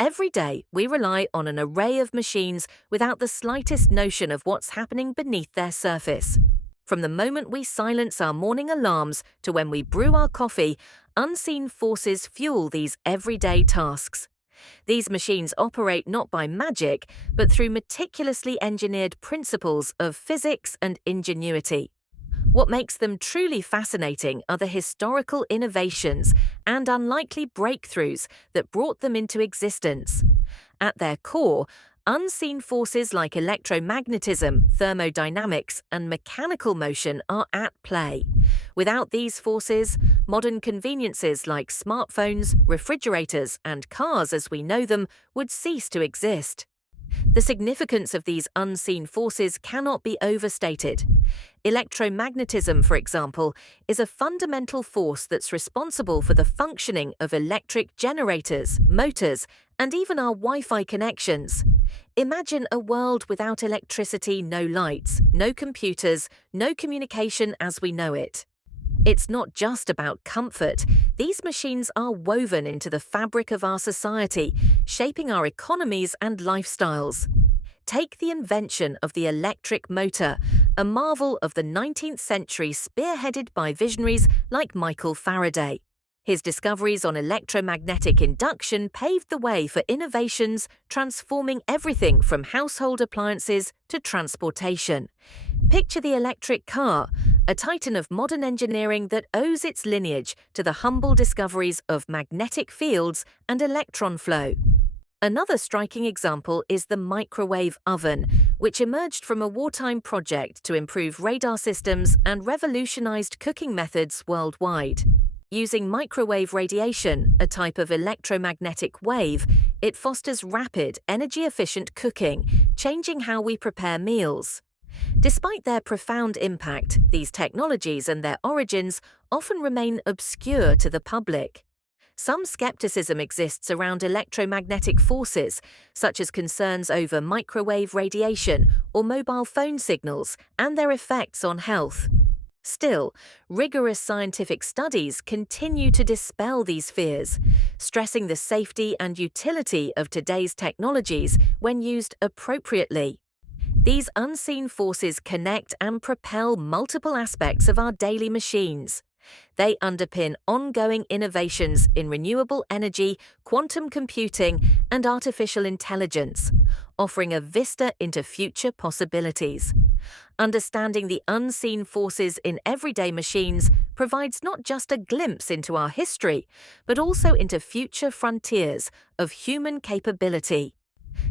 Every day, we rely on an array of machines without the slightest notion of what's happening beneath their surface. From the moment we silence our morning alarms to when we brew our coffee, unseen forces fuel these everyday tasks. These machines operate not by magic, but through meticulously engineered principles of physics and ingenuity. What makes them truly fascinating are the historical innovations and unlikely breakthroughs that brought them into existence. At their core, unseen forces like electromagnetism, thermodynamics, and mechanical motion are at play. Without these forces, modern conveniences like smartphones, refrigerators, and cars as we know them would cease to exist. The significance of these unseen forces cannot be overstated. Electromagnetism, for example, is a fundamental force that's responsible for the functioning of electric generators, motors, and even our Wi-Fi connections. Imagine a world without electricity, no lights, no computers, no communication as we know it. It's not just about comfort. These machines are woven into the fabric of our society, shaping our economies and lifestyles. Take the invention of the electric motor, a marvel of the 19th century spearheaded by visionaries like Michael Faraday. His discoveries on electromagnetic induction paved the way for innovations transforming everything from household appliances to transportation. Picture the electric car, a titan of modern engineering that owes its lineage to the humble discoveries of magnetic fields and electron flow. Another striking example is the microwave oven, which emerged from a wartime project to improve radar systems and revolutionized cooking methods worldwide. Using microwave radiation, a type of electromagnetic wave, it fosters rapid, energy-efficient cooking, changing how we prepare meals. Despite their profound impact, these technologies and their origins often remain obscure to the public. Some skepticism exists around electromagnetic forces, such as concerns over microwave radiation or mobile phone signals and their effects on health. Still, rigorous scientific studies continue to dispel these fears, stressing the safety and utility of today's technologies when used appropriately. These unseen forces connect and propel multiple aspects of our daily machines. They underpin ongoing innovations in renewable energy, quantum computing, and artificial intelligence, offering a vista into future possibilities. Understanding the unseen forces in everyday machines provides not just a glimpse into our history, but also into future frontiers of human capability.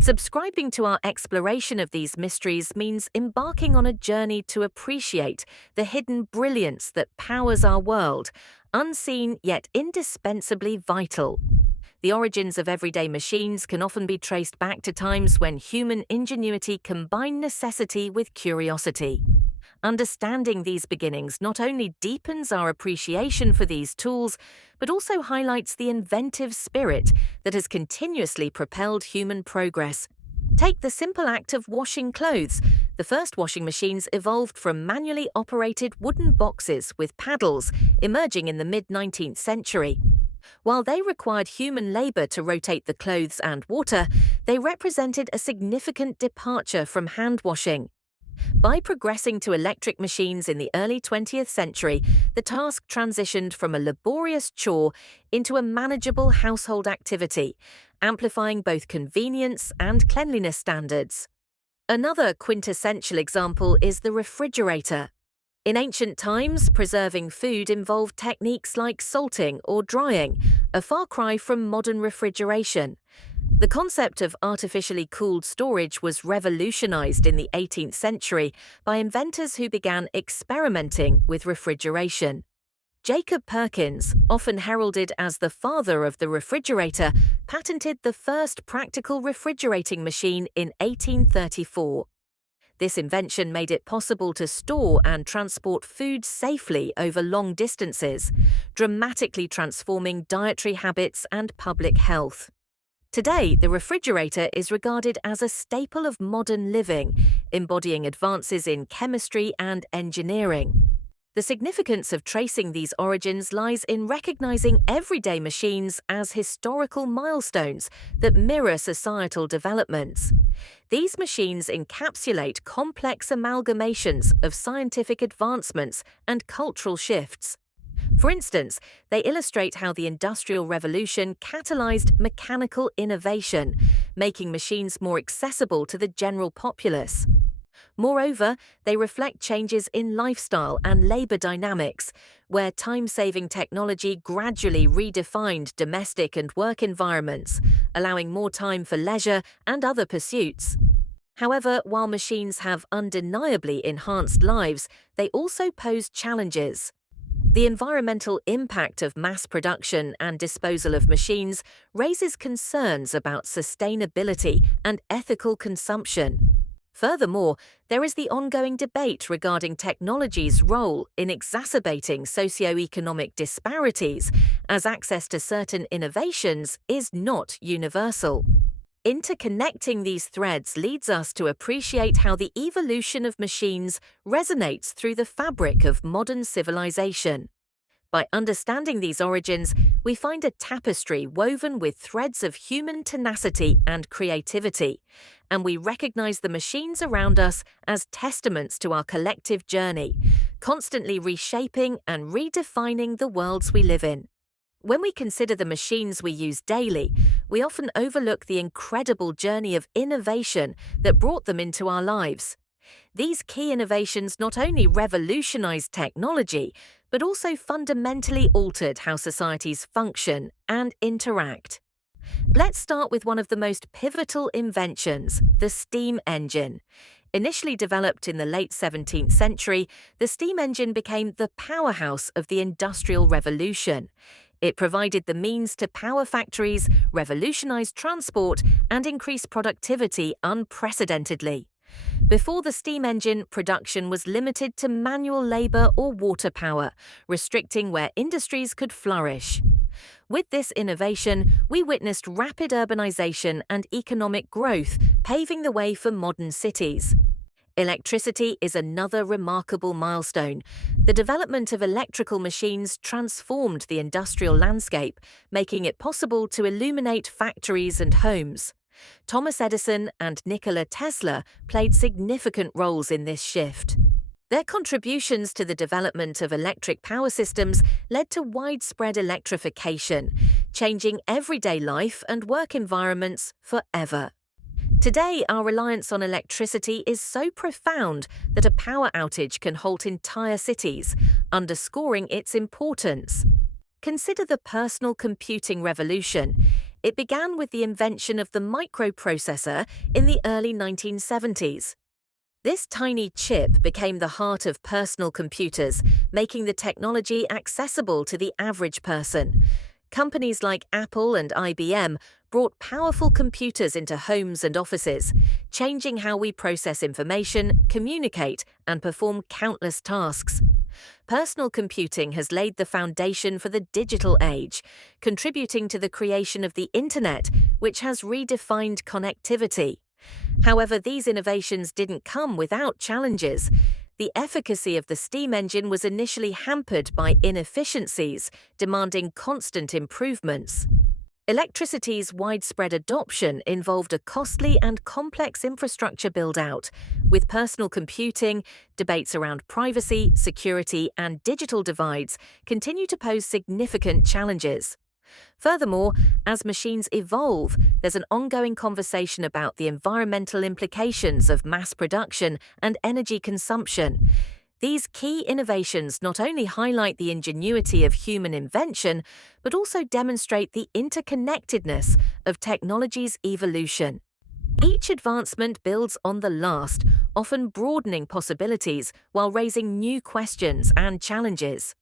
Subscribing to our exploration of these mysteries means embarking on a journey to appreciate the hidden brilliance that powers our world, unseen yet indispensably vital. The origins of everyday machines can often be traced back to times when human ingenuity combined necessity with curiosity. Understanding these beginnings not only deepens our appreciation for these tools, but also highlights the inventive spirit that has continuously propelled human progress. Take the simple act of washing clothes. The first washing machines evolved from manually operated wooden boxes with paddles, emerging in the mid-19th century. While they required human labor to rotate the clothes and water, they represented a significant departure from hand washing. By progressing to electric machines in the early 20th century, the task transitioned from a laborious chore into a manageable household activity, amplifying both convenience and cleanliness standards. Another quintessential example is the refrigerator. In ancient times, preserving food involved techniques like salting or drying, a far cry from modern refrigeration. The concept of artificially cooled storage was revolutionized in the 18th century by inventors who began experimenting with refrigeration. Jacob Perkins, often heralded as the father of the refrigerator, patented the first practical refrigerating machine in 1834. This invention made it possible to store and transport food safely over long distances, dramatically transforming dietary habits and public health. Today, the refrigerator is regarded as a staple of modern living, embodying advances in chemistry and engineering. The significance of tracing these origins lies in recognizing everyday machines as historical milestones that mirror societal developments. These machines encapsulate complex amalgamations of scientific advancements and cultural shifts. For instance, they illustrate how the Industrial Revolution catalyzed mechanical innovation, making machines more accessible to the general populace. Moreover, they reflect changes in lifestyle and labor dynamics, where time-saving technology gradually redefined domestic and work environments, allowing more time for leisure and other pursuits. However, while machines have undeniably enhanced lives, they also pose challenges. The environmental impact of mass production and disposal of machines raises concerns about sustainability and ethical consumption. Furthermore, there is the ongoing debate regarding technology's role in exacerbating socio-economic disparities, as access to certain innovations is not universal. Interconnecting these threads leads us to appreciate how the evolution of machines resonates through the fabric of modern civilization. By understanding these origins, we find a tapestry woven with threads of human tenacity and creativity, and we recognize the machines around us as testaments to our collective journey, constantly reshaping and redefining the worlds we live in. When we consider the machines we use daily, we often overlook the incredible journey of innovation that brought them into our lives. These key innovations not only revolutionized technology, but also fundamentally altered how societies function and interact. Let's start with one of the most pivotal inventions, the steam engine. Initially developed in the late 17th century, the steam engine became the powerhouse of the Industrial Revolution. It provided the means to power factories, revolutionize transport, and increase productivity unprecedentedly. Before the steam engine, production was limited to manual labor or water power, restricting where industries could flourish. With this innovation, we witnessed rapid urbanization and economic growth, paving the way for modern cities. Electricity is another remarkable milestone. The development of electrical machines transformed the industrial landscape, making it possible to illuminate factories and homes. Thomas Edison and Nikola Tesla played significant roles in this shift. Their contributions to the development of electric power systems led to widespread electrification, changing everyday life and work environments forever. Today, our reliance on electricity is so profound that a power outage can halt entire cities, underscoring its importance. Consider the personal computing revolution. It began with the invention of the microprocessor in the early 1970s. This tiny chip became the heart of personal computers, making the technology accessible to the average person. Companies like Apple and IBM brought powerful computers into homes and offices, changing how we process information, communicate, and perform countless tasks. Personal computing has laid the foundation for the digital age, contributing to the creation of the Internet, which has redefined connectivity. However, these innovations didn't come without challenges. The efficacy of the steam engine was initially hampered by inefficiencies, demanding constant improvements. Electricity's widespread adoption involved a costly and complex infrastructure build-out. With personal computing, debates around privacy, security, and digital divides continue to pose significant challenges. Furthermore, as machines evolve, there's an ongoing conversation about the environmental implications of mass production and energy consumption. These key innovations not only highlight the ingenuity of human invention, but also demonstrate the interconnectedness of technology's evolution. Each advancement builds on the last, often broadening possibilities while raising new questions and challenges.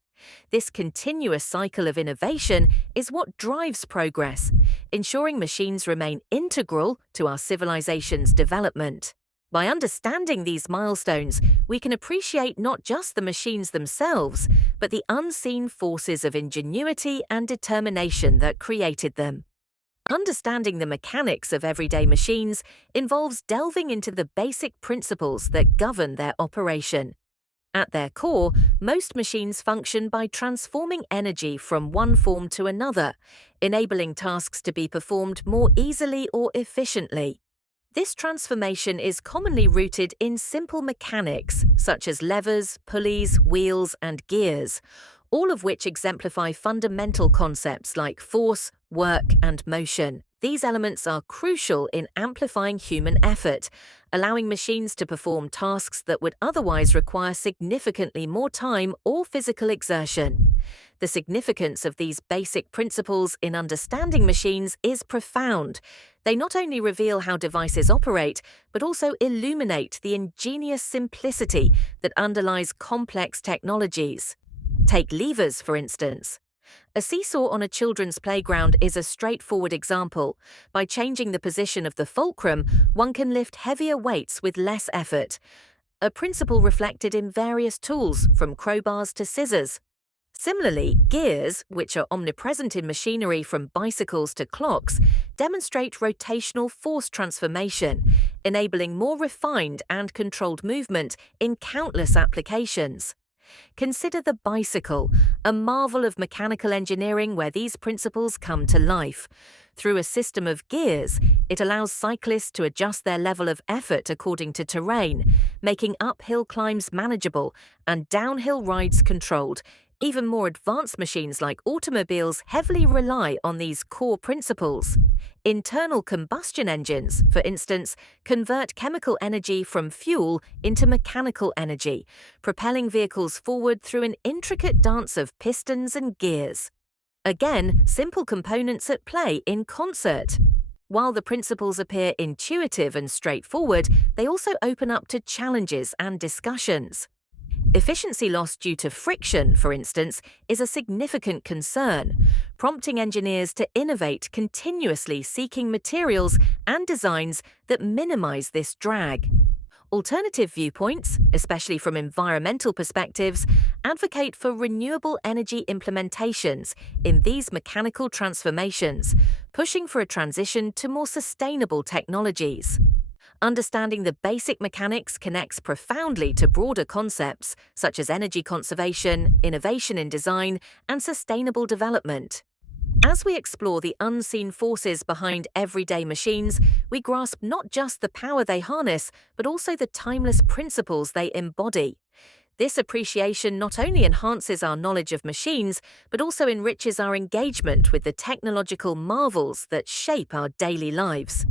This continuous cycle of innovation is what drives progress, ensuring machines remain integral to our civilization's development. By understanding these milestones, we can appreciate not just the machines themselves, but the unseen forces of ingenuity and determination that created them. Understanding the mechanics of everyday machines involves delving into the basic principles that govern their operation. At their core, most machines function by transforming energy from one form to another, enabling tasks to be performed more easily or efficiently. This transformation is commonly rooted in simple mechanics, such as levers, pulleys, wheels, and gears, all of which exemplify fundamental concepts like force, work, and motion. These elements are crucial in amplifying human effort, allowing machines to perform tasks that would otherwise require significantly more time or physical exertion. The significance of these basic principles in understanding machines is profound. They not only reveal how devices operate, but also illuminate the ingenious simplicity that underlies complex technologies. Take levers, for instance. A seesaw on a children's playground is a straightforward example. By changing the position of the fulcrum, one can lift heavier weights with less effort, a principle reflected in various tools, from crowbars to scissors. Similarly, gears, which are omnipresent in machinery from bicycles to clocks, demonstrate rotational force transformation, enabling more refined and controlled movement in countless applications. Consider the bicycle, a marvel of mechanical engineering where these principles come to life. Through a system of gears, it allows cyclists to adjust their level of effort according to terrain, making uphill climbs manageable and downhill rides controlled. Even more advanced machines like automobiles heavily rely on these core principles. Internal combustion engines, for instance, convert chemical energy from fuel into mechanical energy, propelling vehicles forward through an intricate dance of pistons and gears. Again, simple components at play in concert. While the principles appear intuitive and straightforward, they also open up to challenges and discussions. Efficiency loss due to friction, for instance, is a significant concern, prompting engineers to innovate continuously, seeking materials and designs that minimize this drag. Alternative viewpoints, especially from environmental perspectives, advocate for renewable energy implementations in these mechanical transformations, pushing for a transition to more sustainable technologies. Understanding the basic mechanics connects profoundly to broader concepts such as energy conservation, innovation in design, and sustainable development. As we explore the unseen forces behind everyday machines, we grasp not just the power they harness, but also the timeless principles they embody. This appreciation not only enhances our knowledge of machines, but also enriches our engagement with the technological marvels that shape our daily lives.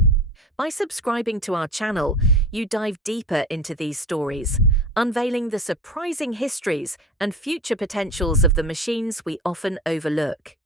By subscribing to our channel, you dive deeper into these stories, unveiling the surprising histories and future potentials of the machines we often overlook.